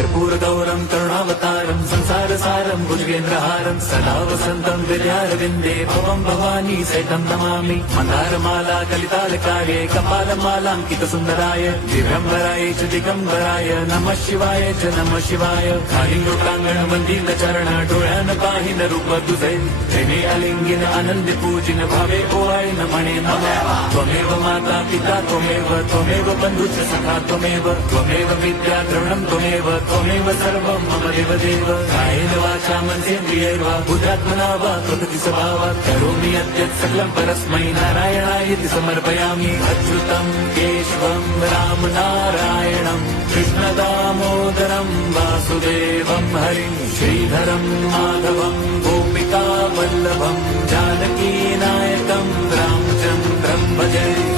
कर्पूर गौरम करुणावतारम संसार सारम भुजगेंद्रहारम सदा वसंतम विद्यारविंदे भवम भवानी सहितं नमामि मंदारमाला कलितालकार्ये कपालमालांकित सुंदराय दिव्यंबराय च दिगंबराय नमः शिवाय च नमः शिवाय खाली लोकांगण मंदिर चरण डोळ्यान पाहिन रूप तुझे प्रेमे अलिंगिन आनंद पूजिन भावे ओवाळीन म्हणे नमः त्वमेव माता पिता त्वमेव बंधुच सखा त्वमेव विद्या द्रवणं त्वमेव सर्वं मम देवदेव कायेन वाचा मनसेन्द्रियैर्वा बुद्ध्यात्मना वा प्रकृति स्वभावात् करोमि यद्यत् सकलं परस्मै नारायणायति समर्पयामि अच्युतं केशवं राम नारायणं कृष्णदामोदरं वासुदेवं हरिं श्रीधरं माधवं गोपिका वल्लभं जानकी नायकं रामचन्द्रं भजे।